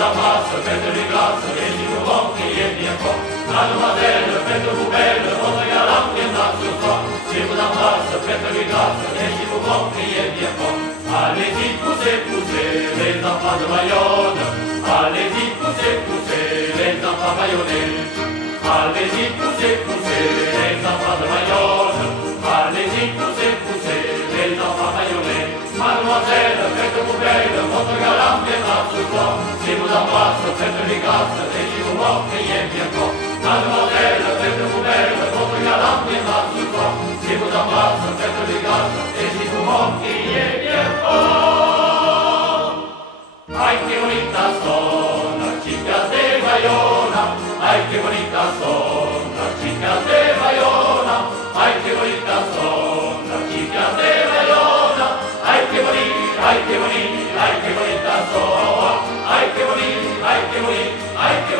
d'Arras, faites-lui grâce, et si vous criez bien fort. Mademoiselle, faites-vous belle, votre galant viendra ce soir. Si vous embrasse, faites-lui grâce, et si vous criez bien fort. Allez-y, poussez, poussez, les enfants de Bayonne. Allez-y, poussez, poussez, les enfants bayonnais. Allez-y, poussez, poussez, les enfants de Bayonne. Allez-y, poussez, poussez, les enfants bayonnais. Mademoiselle, faites-vous belle, votre galant viendra ce soir. Si vous embrasse, faites-lui grâce, et si vous criez bien fort. Mademoiselle, faites-vous belle, votre galant viendra ce soir. Si vous embrasse, faites-lui grâce, et si vous criez bien fort. Ay, qué bonitas son las chicas de Bayona. Ay, qué bonitas son las chicas de Bayona. Ay, qué bonitas son las chicas de Bayona. Ay, qué bonita, ay, qué bonita, ay, qué bonitas son. Ay, qué bonita, ay, qué bonita, ay, qué